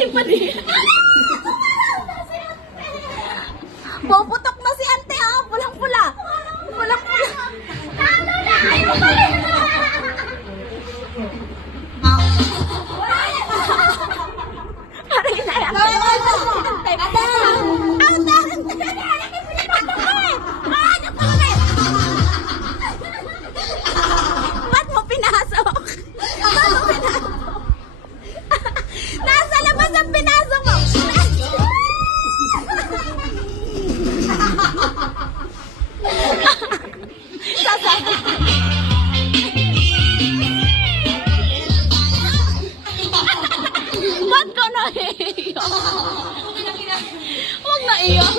Itim pa din. Puputok na si ante ah. Pulang-pula. Pulang-pula. Talo na! Ayaw pa rin! Parang inaya. Ba't mo pinasok? Ba't mo pinasok? Nasa labas ang pinasok mo! Ba't ka naiiyak? Huwag na iyak.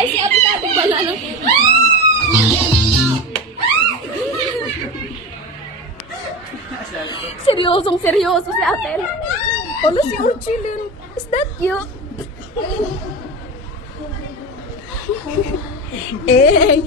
Ay, si Ate pala. Seryosong seryoso si Ate. Ano si Urchilin? Is that you? Eh.